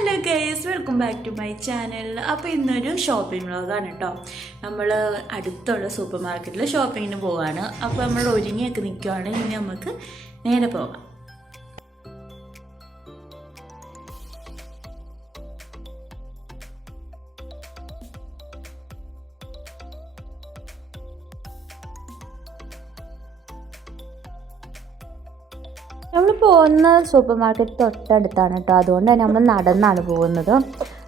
Hello guys welcome back to my channel അപ്പോൾ ഇന്നൊരു shopping വ്ളോഗാണ് കേട്ടോ നമ്മൾ അടുത്തുള്ള സൂപ്പർ മാർക്കറ്റിൽ ഷോപ്പിങ്ങിന് പോവാണ്. അപ്പോൾ നമ്മൾ ഒരുങ്ങിയൊക്കെ നിൽക്കുകയാണ് ഇനി നമുക്ക് നേരെ പോകാം നമ്മൾ പോകുന്ന സൂപ്പർ മാർക്കറ്റ് തൊട്ടടുത്താണ് കേട്ടോ. അതുകൊണ്ട് തന്നെ നമ്മൾ നടന്നാണ് പോകുന്നത്.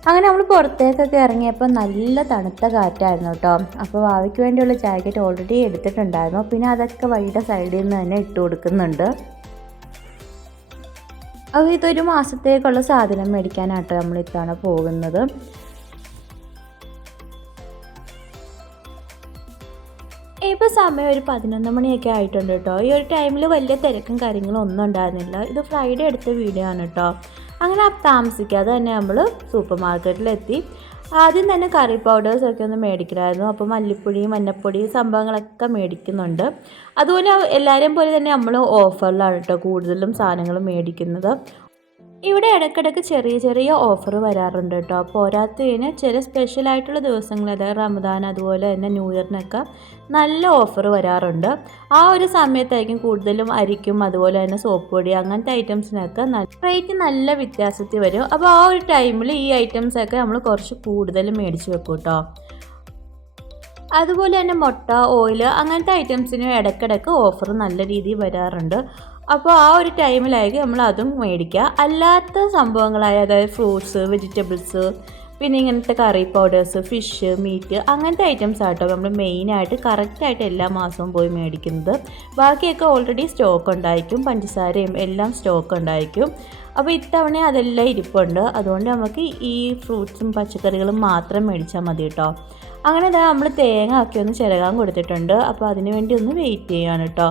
അങ്ങനെ നമ്മൾ പുറത്തേക്കൊക്കെ ഇറങ്ങിയപ്പോൾ നല്ല തണുത്ത കാറ്റായിരുന്നു കേട്ടോ. അപ്പോൾ ഭാവിക്ക് വേണ്ടിയുള്ള ജാക്കറ്റ് ഓൾറെഡി എടുത്തിട്ടുണ്ടായിരുന്നു. പിന്നെ അതൊക്കെ വഴിയുടെ സൈഡിൽ നിന്ന് തന്നെ ഇട്ട് കൊടുക്കുന്നുണ്ട്. അപ്പോൾ ഇതൊരു മാസത്തേക്കുള്ള സാധനം മേടിക്കാനാട്ടോ നമ്മൾ ഇത്തവണ പോകുന്നത്. സമയം ഒരു പതിനൊന്ന് മണിയൊക്കെ ആയിട്ടുണ്ട് കേട്ടോ. ഈ ഒരു ടൈമിൽ വലിയ തിരക്കും കാര്യങ്ങളും ഒന്നും ഉണ്ടായിരുന്നില്ല. ഇത് ഫ്രൈഡേ എടുത്ത വീഡിയോ ആണ് കേട്ടോ. അങ്ങനെ താമസിക്കാതെ തന്നെ നമ്മൾ സൂപ്പർ മാർക്കറ്റിലെത്തി ആദ്യം തന്നെ കറി പൗഡേഴ്സ് ഒക്കെ ഒന്ന് മേടിക്കണമായിരുന്നു അപ്പോൾ മല്ലിപ്പൊടി മഞ്ഞപ്പൊടി സംഭവങ്ങളൊക്കെ മേടിക്കുന്നുണ്ട്. അതുപോലെ എല്ലാവരെയും പോലെ തന്നെ നമ്മൾ ഓഫറിലാണ് കേട്ടോ കൂടുതലും സാധനങ്ങൾ മേടിക്കുന്നത്. ഇവിടെ ഇടയ്ക്കിടയ്ക്ക് ചെറിയ ചെറിയ ഓഫർ വരാറുണ്ട് കേട്ടോ പോരാത്തതിന് ചില സ്പെഷ്യൽ ആയിട്ടുള്ള ദിവസങ്ങൾ അതായത് റമദാൻ അതുപോലെ തന്നെ ന്യൂ ഇയറിനൊക്കെ നല്ല ഓഫർ വരാറുണ്ട്. ആ ഒരു സമയത്തായിരിക്കും കൂടുതലും അരിക്കും അതുപോലെ തന്നെ സോപ്പ് പൊടി അങ്ങനത്തെ ഐറ്റംസിനൊക്കെ റേറ്റ് നല്ല വ്യത്യാസത്തിൽ വരും. അപ്പോൾ ആ ഒരു ടൈമിൽ ഈ ഐറ്റംസൊക്കെ നമ്മൾ കുറച്ച് കൂടുതൽ മേടിച്ച് വെക്കും കേട്ടോ അതുപോലെ തന്നെ മുട്ട ഓയിൽ അങ്ങനത്തെ ഐറ്റംസിനും ഇടയ്ക്കിടയ്ക്ക് ഓഫർ നല്ല രീതിയിൽ വരാറുണ്ട്. അപ്പോൾ ആ ഒരു ടൈമിലായിരിക്കും നമ്മൾ അതും മേടിക്കുക. അല്ലാത്ത സംഭവങ്ങളായ അതായത് ഫ്രൂട്ട്സ് വെജിറ്റബിൾസ് പിന്നെ ഇങ്ങനത്തെ കറി പൗഡേഴ്സ് ഫിഷ് മീറ്റ് അങ്ങനത്തെ ഐറ്റംസ് ആട്ടോ നമ്മൾ മെയിനായിട്ട് കറക്റ്റായിട്ട് എല്ലാ മാസവും പോയി മേടിക്കുന്നത്. ബാക്കിയൊക്കെ ഓൾറെഡി സ്റ്റോക്ക് ഉണ്ടായിരിക്കും. പഞ്ചസാരയും എല്ലാം സ്റ്റോക്ക് ഉണ്ടായിരിക്കും. അപ്പോൾ ഇത്തവണ അതെല്ലാം ഇരിപ്പുണ്ട്. അതുകൊണ്ട് നമുക്ക് ഈ ഫ്രൂട്ട്സും പച്ചക്കറികളും മാത്രം മേടിച്ചാൽ മതി കേട്ടോ അങ്ങനെ നമ്മൾ തേങ്ങ ഒക്കെ ഒന്ന് ചിരകാൻ കൊടുത്തിട്ടുണ്ട്. അപ്പോൾ അതിന് വേണ്ടി ഒന്ന് വെയിറ്റ് ചെയ്യാണ് കേട്ടോ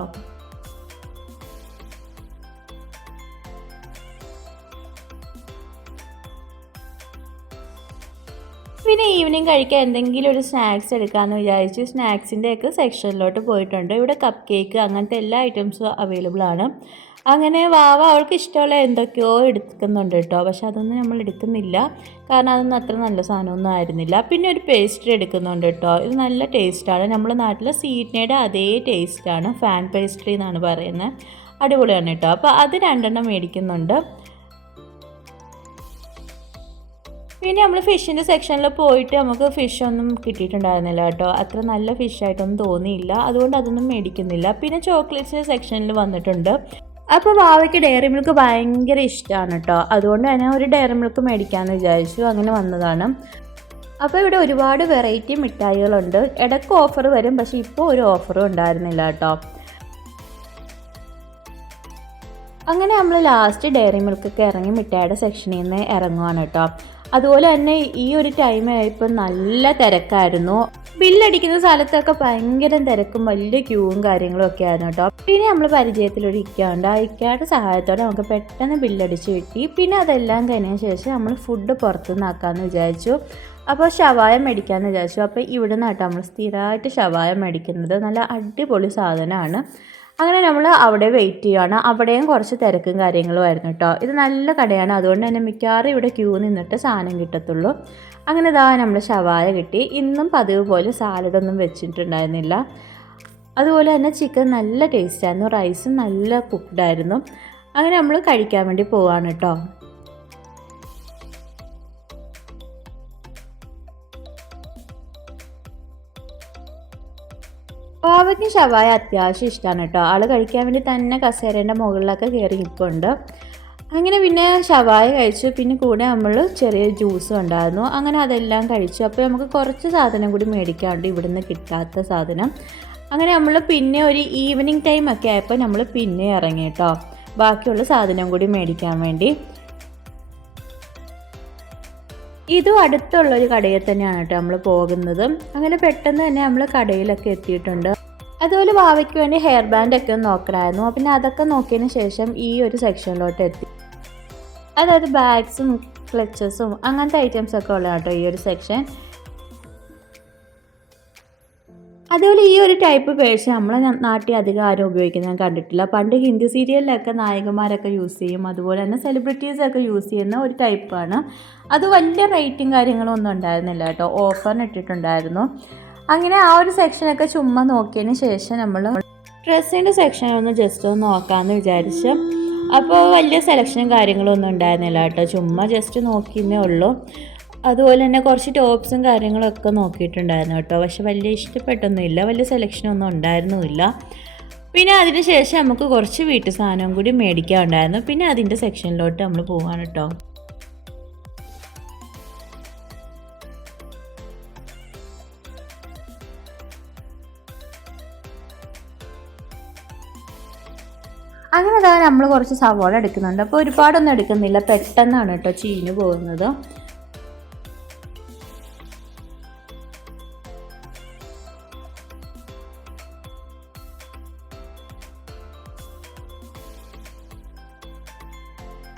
പിന്നെ ഈവനിങ് കഴിക്കാൻ എന്തെങ്കിലും ഒരു സ്നാക്സ് എടുക്കാമെന്ന് വിചാരിച്ച് സ്നാക്സിന്റെയൊക്കെ സെക്ഷനിലോട്ട് പോയിട്ടുണ്ട്. ഇവിടെ കപ്പ് കേക്ക് അങ്ങനത്തെ എല്ലാ ഐറ്റംസും അവൈലബിൾ ആണ്. അങ്ങനെ വാവ അവൾക്ക് ഇഷ്ടമുള്ള എന്തൊക്കെയോ എടുക്കുന്നുണ്ട് കേട്ടോ. പക്ഷെ അതൊന്നും നമ്മൾ എടുക്കുന്നില്ല. കാരണം അതൊന്നും അത്ര നല്ല സാധനമൊന്നും ആയിരുന്നില്ല. പിന്നെ ഒരു പേസ്ട്രി എടുക്കുന്നുണ്ട് കേട്ടോ. ഇത് നല്ല ടേസ്റ്റാണ് നമ്മുടെ നാട്ടിലെ സീറ്റ്നയുടെ അതേ ടേസ്റ്റാണ് ഫാൻ പേസ്ട്രി എന്നാണ് പറയുന്നത്. അടിപൊളിയാണ് കേട്ടോ. അപ്പോൾ അത് രണ്ടെണ്ണം മേടിക്കുന്നുണ്ട്. പിന്നെ നമ്മൾ ഫിഷിന്റെ സെക്ഷനിൽ പോയിട്ട് നമുക്ക് ഫിഷ് ഒന്നും കിട്ടിയിട്ടുണ്ടായിരുന്നില്ല കേട്ടോ. അത്ര നല്ല ഫിഷായിട്ടൊന്നും തോന്നിയില്ല. അതുകൊണ്ട് അതൊന്നും മേടിക്കുന്നില്ല. പിന്നെ ചോക്ലേറ്റ്സിന്റെ സെക്ഷനിൽ വന്നിട്ടുണ്ട്. അപ്പോൾ വാവയ്ക്ക് ഡയറി മിൽക്ക് ഭയങ്കര ഇഷ്ടമാണ് കേട്ടോ. അതുകൊണ്ട് തന്നെ ഒരു ഡയറി മിൽക്ക് മേടിക്കാമെന്ന് വിചാരിച്ചു. അങ്ങനെ വന്നതാണ്. അപ്പോൾ ഇവിടെ ഒരുപാട് വെറൈറ്റി മിഠായികളുണ്ട്. ഇടയ്ക്ക് ഓഫർ വരും. പക്ഷേ ഇപ്പോൾ ഒരു ഓഫറും ഉണ്ടായിരുന്നില്ല കേട്ടോ. അങ്ങനെ നമ്മൾ ലാസ്റ്റ് ഡയറി മിൽക്കൊക്കെ ഇറങ്ങി മിഠായിയുടെ സെക്ഷനിൽ നിന്ന് ഇറങ്ങുവാണ് കേട്ടോ. അതുപോലെ തന്നെ ഈ ഒരു ടൈം ആയപ്പോൾ നല്ല തിരക്കായിരുന്നു. ബില്ലടിക്കുന്ന സ്ഥലത്തൊക്കെ ഭയങ്കര തിരക്കും വലിയ ക്യൂവും കാര്യങ്ങളും ഒക്കെ ആയിരുന്നു കേട്ടോ. പിന്നെ നമ്മൾ പരിചയത്തിലൊരു ഇക്കയുണ്ട്. ആ സഹായത്തോടെ നമുക്ക് പെട്ടെന്ന് ബില്ലടിച്ച് കിട്ടി. പിന്നെ അതെല്ലാം കഴിഞ്ഞതിന് ശേഷം നമ്മൾ ഫുഡ് പുറത്തുനിന്ന് ആക്കാമെന്ന് വിചാരിച്ചു. അപ്പോൾ ഷവായ മേടിക്കാമെന്ന് വിചാരിച്ചു. അപ്പോൾ ഇവിടെ നിന്നാട്ടോ നമ്മൾ സ്ഥിരമായിട്ട് ഷവായ മേടിക്കുന്നത്. നല്ല അടിപൊളി സാധനമാണ്. അങ്ങനെ നമ്മൾ അവിടെ വെയിറ്റ് ചെയ്യുകയാണ് അവിടെയും കുറച്ച് തിരക്കും കാര്യങ്ങളും ആയിരുന്നു കേട്ടോ ഇത് നല്ല കടയാണ്. അതുകൊണ്ട് തന്നെ മിക്കവാറും ഇവിടെ ക്യൂ നിന്നിട്ട് സാധനം കിട്ടത്തുള്ളൂ. അങ്ങനെ ഇതാ നമ്മൾ ശവായ കിട്ടി. ഇന്നും പതിവ് പോലെ സാലഡൊന്നും വെച്ചിട്ടുണ്ടായിരുന്നില്ല. അതുപോലെ തന്നെ ചിക്കൻ നല്ല ടേസ്റ്റായിരുന്നു റൈസും നല്ല കുക്ക്ഡായിരുന്നു അങ്ങനെ നമ്മൾ കഴിക്കാൻ വേണ്ടി പോവാണ് കേട്ടോ പാവയ്ക്കും ഷവായ അത്യാവശ്യം ഇഷ്ടമാണ് കേട്ടോ ആൾ കഴിക്കാൻ വേണ്ടി തന്നെ കസേരേന്റെ മുകളിലൊക്കെ കയറി നിൽപ്പുണ്ട് അങ്ങനെ പിന്നെ ഷവായ കഴിച്ചു. പിന്നെ കൂടെ നമ്മൾ ചെറിയ ജ്യൂസും ഉണ്ടായിരുന്നു. അങ്ങനെ അതെല്ലാം കഴിച്ചു. അപ്പോൾ നമുക്ക് കുറച്ച് സാധനം കൂടി മേടിക്കാണ്ട് ഇവിടുന്ന് കിട്ടാത്ത സാധനം. അങ്ങനെ നമ്മൾ പിന്നെ ഒരു ഈവനിങ് ടൈം ഒക്കെ ആയപ്പോൾ നമ്മൾ പിന്നെ ഇറങ്ങി കേട്ടോ ബാക്കിയുള്ള സാധനം കൂടി മേടിക്കാൻ വേണ്ടി. ഇതും അടുത്തുള്ള ഒരു കടയിൽ തന്നെയാണ് കേട്ടോ നമ്മൾ പോകുന്നത്. അങ്ങനെ പെട്ടെന്ന് തന്നെ നമ്മൾ കടയിലൊക്കെ എത്തിയിട്ടുണ്ട്. അതുപോലെ വാവയ്ക്ക് വേണ്ടി ഹെയർ ബാൻഡ് ഒക്കെ ഒന്ന് നോക്കണമായിരുന്നു. പിന്നെ അതൊക്കെ നോക്കിയതിന് ശേഷം ഈ ഒരു സെക്ഷനിലോട്ട് എത്തി. അതായത് ബാഗ്സും ക്ലച്ചസും അങ്ങനത്തെ ഐറ്റംസ് ഒക്കെ ഉള്ള കേട്ടോ ഈ ഒരു സെക്ഷൻ അതുപോലെ ഈ ഒരു ടൈപ്പ് പേഴ്സ് നമ്മളെ നാട്ടിൽ അധികം ആരും ഉപയോഗിക്കുന്നത് ഞാൻ കണ്ടിട്ടില്ല. പണ്ട് ഹിന്ദി സീരിയലിലൊക്കെ നായകന്മാരൊക്കെ യൂസ് ചെയ്യും. അതുപോലെ തന്നെ സെലിബ്രിറ്റീസൊക്കെ യൂസ് ചെയ്യുന്ന ഒരു ടൈപ്പാണ് അത് വലിയ റേറ്റും കാര്യങ്ങളും ഒന്നും ഉണ്ടായിരുന്നില്ല കേട്ടോ. ഓഫറിന് ഇട്ടിട്ടുണ്ടായിരുന്നു. അങ്ങനെ ആ ഒരു സെക്ഷനൊക്കെ ചുമ്മാ നോക്കിയതിന് ശേഷം നമ്മൾ ഡ്രസ്സിന്റെ സെക്ഷൻ ഒന്ന് ജസ്റ്റ് ഒന്ന് നോക്കാമെന്ന് വിചാരിച്ച്. അപ്പോൾ വലിയ സെലക്ഷനും കാര്യങ്ങളും ഒന്നും ഉണ്ടായിരുന്നില്ല കേട്ടോ. ചുമ്മാ ജസ്റ്റ് നോക്കിയെന്നേ ഉള്ളൂ. അതുപോലെ തന്നെ കുറച്ച് ടോപ്സും കാര്യങ്ങളൊക്കെ നോക്കിയിട്ടുണ്ടായിരുന്നു കേട്ടോ. പക്ഷെ വലിയ ഇഷ്ടപ്പെട്ടൊന്നുമില്ല. വലിയ സെലക്ഷനൊന്നും ഉണ്ടായിരുന്നുമില്ല. പിന്നെ അതിന് ശേഷം നമുക്ക് കുറച്ച് വീട്ടു സാധനവും കൂടി മേടിക്കാൻ ഉണ്ടായിരുന്നു പിന്നെ അതിന്റെ സെക്ഷനിലോട്ട് നമ്മൾ പോവാണ് കേട്ടോ. അങ്ങനെ അതാ നമ്മൾ കുറച്ച് സവാള എടുക്കുന്നുണ്ട്. അപ്പോൾ ഒരുപാടൊന്നും എടുക്കുന്നില്ല. പെട്ടെന്നാണ് കേട്ടോ ചീഞ്ഞു പോകുന്നത്.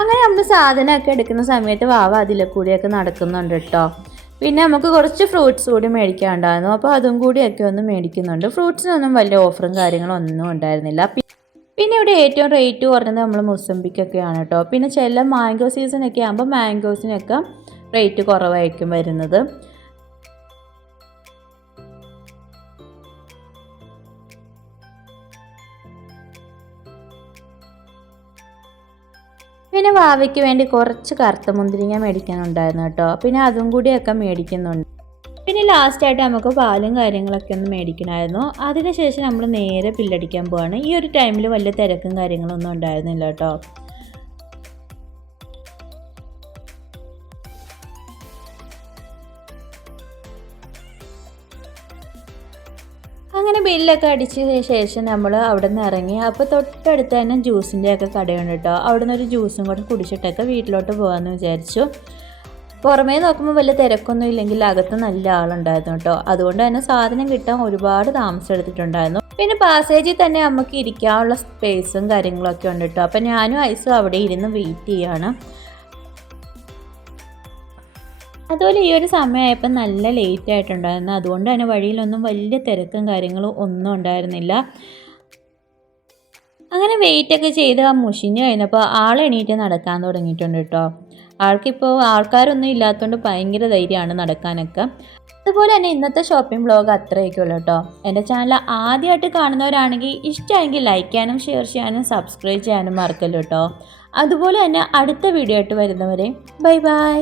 അങ്ങനെ നമ്മൾ സാധനമൊക്കെ എടുക്കുന്ന സമയത്ത് വാവ അതിലെ കൂടിയൊക്കെ നടക്കുന്നുണ്ട് കേട്ടോ. പിന്നെ നമുക്ക് കുറച്ച് ഫ്രൂട്ട്സ് കൂടി മേടിക്കാനുണ്ടായിരുന്നു. അപ്പോൾ അതും കൂടിയൊക്കെ ഒന്ന് മേടിക്കുന്നുണ്ട്. ഫ്രൂട്ട്സിനൊന്നും വലിയ ഓഫറും കാര്യങ്ങളൊന്നും ഉണ്ടായിരുന്നില്ല. പിന്നെ ഇവിടെ ഏറ്റവും റേറ്റ് കുറഞ്ഞത് നമ്മൾ മുസമ്പിക്കൊക്കെയാണ് കേട്ടോ. പിന്നെ ചില മാംഗോ സീസണൊക്കെ ആകുമ്പോൾ മാംഗോസിനൊക്കെ റേറ്റ് കുറവായിരിക്കും വരുന്നത്. പിന്നെ വാവയ്ക്ക് വേണ്ടി കുറച്ച് കറുത്ത മുന്തിരിങ്ങ മേടിക്കാനുണ്ടായിരുന്നു കേട്ടോ. പിന്നെ അതും കൂടിയൊക്കെ മേടിക്കുന്നുണ്ട്. പിന്നെ ലാസ്റ്റായിട്ട് നമുക്ക് പാലും കാര്യങ്ങളൊക്കെ ഒന്ന് മേടിക്കണമായിരുന്നു. അതിനുശേഷം നമ്മൾ നേരെ പില്ലടിക്കാൻ പോവാണ്. ഈ ഒരു ടൈമിൽ വലിയ തിരക്കും കാര്യങ്ങളൊന്നും ഉണ്ടായിരുന്നില്ല കേട്ടോ. അങ്ങനെ ബില്ലൊക്കെ അടിച്ച ശേഷം നമ്മൾ അവിടെ നിന്ന് ഇറങ്ങി. അപ്പോൾ തൊട്ടടുത്ത് തന്നെ ജ്യൂസിന്റെയൊക്കെ കടയുണ്ട് കേട്ടോ. അവിടെ നിന്ന് ഒരു ജ്യൂസും കൂടെ കുടിച്ചിട്ടൊക്കെ വീട്ടിലോട്ട് പോകാമെന്ന് വിചാരിച്ചു. പുറമേ നോക്കുമ്പോൾ വലിയ തിരക്കൊന്നും ഇല്ലെങ്കിൽ അകത്ത് നല്ല ആളുണ്ടായിരുന്നു കേട്ടോ. അതുകൊണ്ട് തന്നെ സാധനം കിട്ടാൻ ഒരുപാട് താമസം എടുത്തിട്ടുണ്ടായിരുന്നു പിന്നെ പാസേജിൽ തന്നെ നമുക്ക് ഇരിക്കാനുള്ള സ്പേസും കാര്യങ്ങളൊക്കെ ഉണ്ട് കേട്ടോ. അപ്പം ഞാനും ഐസും അവിടെ ഇരുന്ന് വെയിറ്റ് ചെയ്യാണ്. അതുപോലെ ഈ ഒരു സമയമായപ്പോൾ നല്ല ലേറ്റ് ആയിട്ടുണ്ടായിരുന്നു. അതുകൊണ്ട് തന്നെ വഴിയിലൊന്നും വലിയ തിരക്കും കാര്യങ്ങളും ഒന്നും ഉണ്ടായിരുന്നില്ല. അങ്ങനെ വെയിറ്റ് ഒക്കെ ചെയ്ത് ആ മുഷിഞ്ഞ് കഴിഞ്ഞപ്പോൾ ആളെണീറ്റ് നടക്കാൻ തുടങ്ങിയിട്ടുണ്ട് കേട്ടോ. ആൾക്കിപ്പോൾ ആൾക്കാരൊന്നും ഇല്ലാത്തതുകൊണ്ട് ഭയങ്കര ധൈര്യമാണ് നടക്കാനൊക്കെ. അതുപോലെ തന്നെ ഇന്നത്തെ ഷോപ്പിംഗ് ബ്ലോഗ് അത്രയൊക്കെ ഉള്ളൂ കേട്ടോ. എന്റെ ചാനൽ ആദ്യമായിട്ട് കാണുന്നവരാണെങ്കിൽ ഇഷ്ടമെങ്കിൽ ലൈക്ക് ചെയ്യാനും ഷെയർ ചെയ്യാനും സബ്സ്ക്രൈബ് ചെയ്യാനും മറക്കല്ലോ കേട്ടോ അതുപോലെ തന്നെ അടുത്ത വീഡിയോ ആയിട്ട് വരുന്നവരെ ബൈ ബൈ